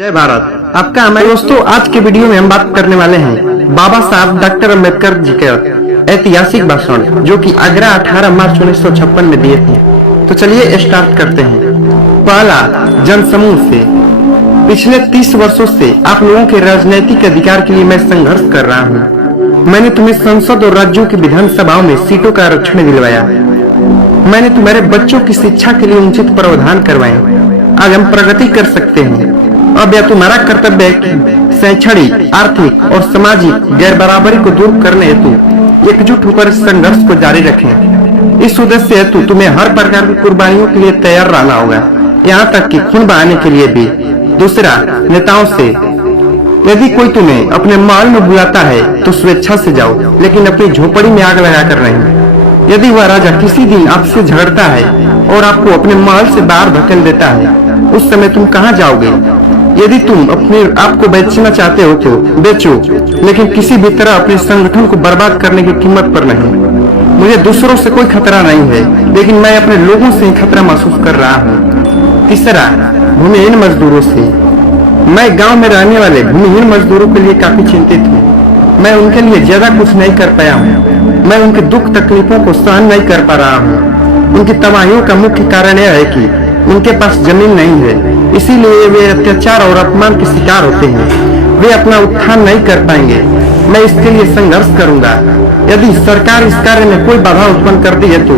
जय भारत। आपका हमारे दोस्तों, आज के वीडियो में हम बात करने वाले हैं बाबा साहब डॉक्टर अम्बेडकर जी के ऐतिहासिक भाषण जो कि आगरा 18 मार्च 1956 में दिए थे। तो चलिए स्टार्ट करते हैं। पहला, जनसमूह से। पिछले 30 वर्षों से आप लोगों के राजनीतिक अधिकार के लिए मैं संघर्ष कर रहा हूँ। मैंने तुम्हें संसद और राज्यों की विधानसभाओं में सीटों का आरक्षण दिलवाया। मैंने तुम्हारे बच्चों की शिक्षा के लिए उचित प्रावधान करवाए। आज हम प्रगति कर सकते हैं। अब यह तुम्हारा कर्तव्य है कि शैक्षणिक, आर्थिक और सामाजिक गैर बराबरी को दूर करने हेतु एकजुट होकर इस संघर्ष को जारी रखें। इस उद्देश्य हेतु तुम्हें हर प्रकार की कुर्बानियों के लिए तैयार रहना होगा, यहाँ तक कि खून बहाने के लिए भी। दूसरा, नेताओं से। यदि कोई तुम्हें अपने महल में बुलाता है तो स्वेच्छा से जाओ, लेकिन अपनी झोपड़ी में आग लगा कर नहीं। यदि वह राजा किसी दिन आपसे झगड़ता है और आपको अपने महल से बाहर धकेल देता है, उस समय तुम कहाँ जाओगे? यदि तुम अपने आप को बेचना चाहते हो तो बेचो, लेकिन किसी भी तरह अपने संगठन को बर्बाद करने की कीमत पर नहीं। मुझे दूसरों से कोई खतरा नहीं है, लेकिन मैं अपने लोगों से ही खतरा महसूस कर रहा हूँ। तीसरा, भूमिहीन मजदूरों से। मैं गांव में रहने वाले भूमिहीन मजदूरों के लिए काफी चिंतित हूँ। मैं उनके लिए ज्यादा कुछ नहीं कर पाया हूँ। मैं उनके दुख तकलीफों को सहन नहीं कर पा रहा हूँ। उनकी तबाहियों का मुख्य कारण यह है कि उनके पास जमीन नहीं है, इसीलिए वे अत्याचार और अपमान के शिकार होते हैं। वे अपना उत्थान नहीं कर पाएंगे। मैं इसके लिए संघर्ष करूंगा। यदि सरकार इस कार्य में कोई बाधा उत्पन्न करती है तो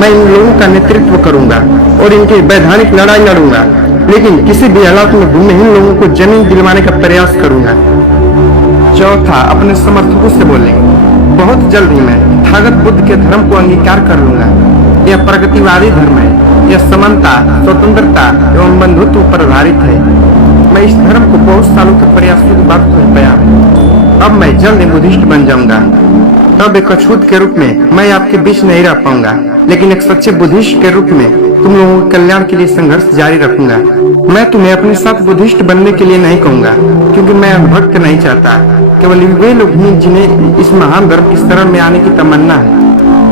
मैं इन लोगों का नेतृत्व करूंगा और इनकी वैधानिक लड़ाई लड़ूंगा, लेकिन किसी भी हालात में भूमिहीन लोगों को जमीन दिलवाने का प्रयास करूंगा। चौथा, अपने समर्थकों से बोलेंगे। बहुत जल्द ही मैं तथागत बुद्ध के धर्म को अंगीकार कर लूंगा। यह प्रगतिवादी धर्म है। यह समानता, स्वतंत्रता एवं बंधुत्व पर आधारित है। मैं इस धर्म को बहुत सालों के प्रयासों के बाद खोज पाया। अब मैं जल्द ही बुद्धिस्ट बन जाऊंगा। तब एक अछूत के रूप में मैं आपके बीच नहीं रह पाऊंगा, लेकिन एक सच्चे बुद्धिस्ट के रूप में तुम लोगों के कल्याण के लिए संघर्ष जारी रखूंगा। मैं तुम्हें अपने साथ बुद्धिस्ट बनने के लिए नहीं कहूंगा, क्योंकि मैं भक्त नहीं चाहता। केवल वे लोग ही जिन्हें इस महान धर्म की शरण में आने की तमन्ना है,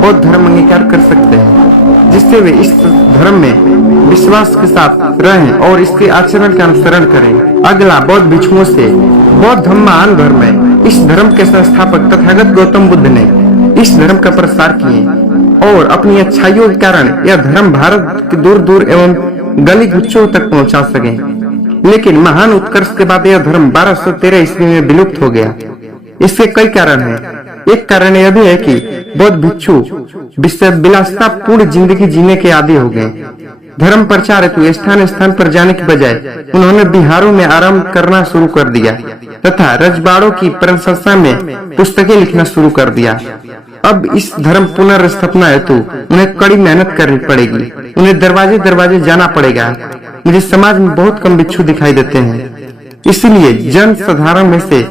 बौद्ध धर्म अंगीकार कर सकते हैं, जिससे वे इस धर्म में विश्वास के साथ रहें और इसके आचरण का अनुसरण करें। अगला, बौद्ध भिक्षुओं से। बौद्ध धर्म महान धर्म है। इस धर्म के संस्थापक तथागत गौतम बुद्ध ने इस धर्म का प्रसार किए और अपनी अच्छाइयों के कारण यह धर्म भारत के दूर दूर एवं गली गुच्छों तक पहुंचा सके। लेकिन महान उत्कर्ष के बाद यह धर्म 1213 ईस्वी में विलुप्त हो गया। इसके कई कारण हैं। एक कारण यह भी है कि बौद्ध भिक्षु विलासिता पूर्ण जिंदगी जीने के आदी हो गए। धर्म प्रचार हेतु स्थान स्थान पर जाने के बजाय उन्होंने बिहारों में आराम करना शुरू कर दिया तथा रजवाड़ों की प्रशंसा में पुस्तकें लिखना शुरू कर दिया। अब इस धर्म पुनर्स्थापना हेतु उन्हें कड़ी मेहनत करनी पड़ेगी। उन्हें दरवाजे दरवाजे जाना पड़ेगा। मुझे समाज में बहुत कम भिक्षु दिखाई देते हैं, इसलिए जन साधारण में से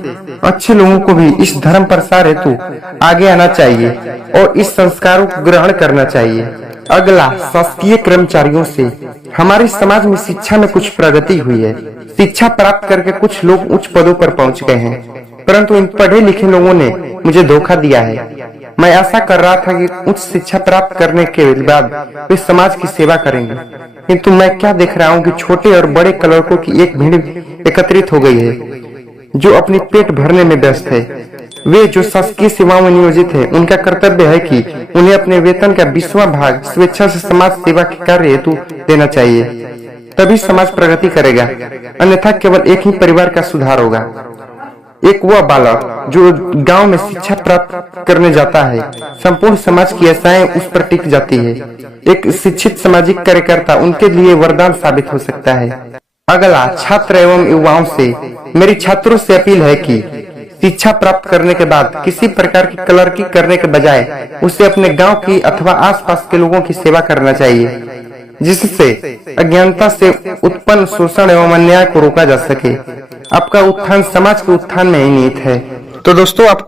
अच्छे लोगों को भी इस धर्म प्रसार हेतु आगे आना चाहिए और इस संस्कारों को ग्रहण करना चाहिए। अगला, शासकीय कर्मचारियों से। हमारे समाज में शिक्षा में कुछ प्रगति हुई है। शिक्षा प्राप्त करके कुछ लोग उच्च पदों पर पहुंच गए हैं, परंतु इन पढ़े लिखे लोगों ने मुझे धोखा दिया है। मैं आशा कर रहा था कि उच्च शिक्षा प्राप्त करने के बाद वे समाज की सेवा करेंगे, किंतु मैं क्या देख रहा हूँ कि छोटे और बड़े क्लर्कों की एक भीड़ एकत्रित हो गई है जो अपनी पेट भरने में व्यस्त है। वे जो शासकीय सेवाओं में नियोजित है, उनका कर्तव्य है कि उन्हें अपने वेतन का 20वां भाग स्वेच्छा से समाज सेवा के कार्य हेतु देना चाहिए। तभी समाज प्रगति करेगा, अन्यथा केवल एक ही परिवार का सुधार होगा। एक वह बालक जो गांव में शिक्षा प्राप्त करने जाता है, संपूर्ण समाज की आशाएं उस पर टिक जाती है। एक शिक्षित सामाजिक कार्यकर्ता उनके लिए वरदान साबित हो सकता है। अगला, छात्र एवं युवाओं से। मेरी छात्रों से अपील है कि शिक्षा प्राप्त करने के बाद किसी प्रकार की क्लर्की करने के बजाय उसे अपने गांव की अथवा आसपास के लोगों की सेवा करना चाहिए, जिससे अज्ञानता से उत्पन्न शोषण एवं अन्याय को रोका जा सके। आपका उत्थान समाज के उत्थान में ही निहित है। तो दोस्तों, आप